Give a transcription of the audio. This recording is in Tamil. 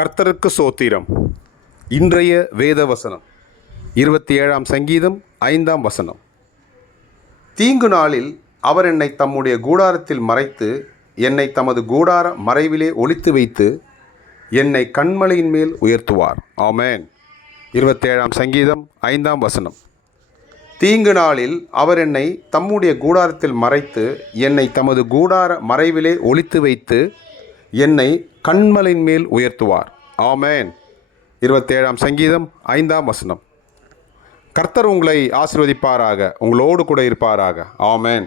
கர்த்தருக்கு சோத்திரம். இன்றைய வேத வசனம் 27ஆம் சங்கீதம் 5ஆம் வசனம். தீங்கு நாளில் அவர் என்னை தம்முடைய கூடாரத்தில் மறைத்து, என்னை தமது கூடார மறைவிலே ஒளித்து வைத்து, என்னை கண்மலையின் மேல் உயர்த்துவார். ஆமென். 27ஆம் சங்கீதம் 5ஆம் வசனம். தீங்கு நாளில் அவர் என்னை தம்முடைய கூடாரத்தில் மறைத்து, என்னை தமது கூடார மறைவிலே ஒளித்து வைத்து, என்னை கண்மலையின் மேல் உயர்த்துவார். ஆமென். 27ஆம் சங்கீதம் 5ஆம் வசனம். கர்த்தர் உங்களை ஆசீர்வதிப்பாராக, உங்களோடு கூட இருப்பாராக. ஆமென்.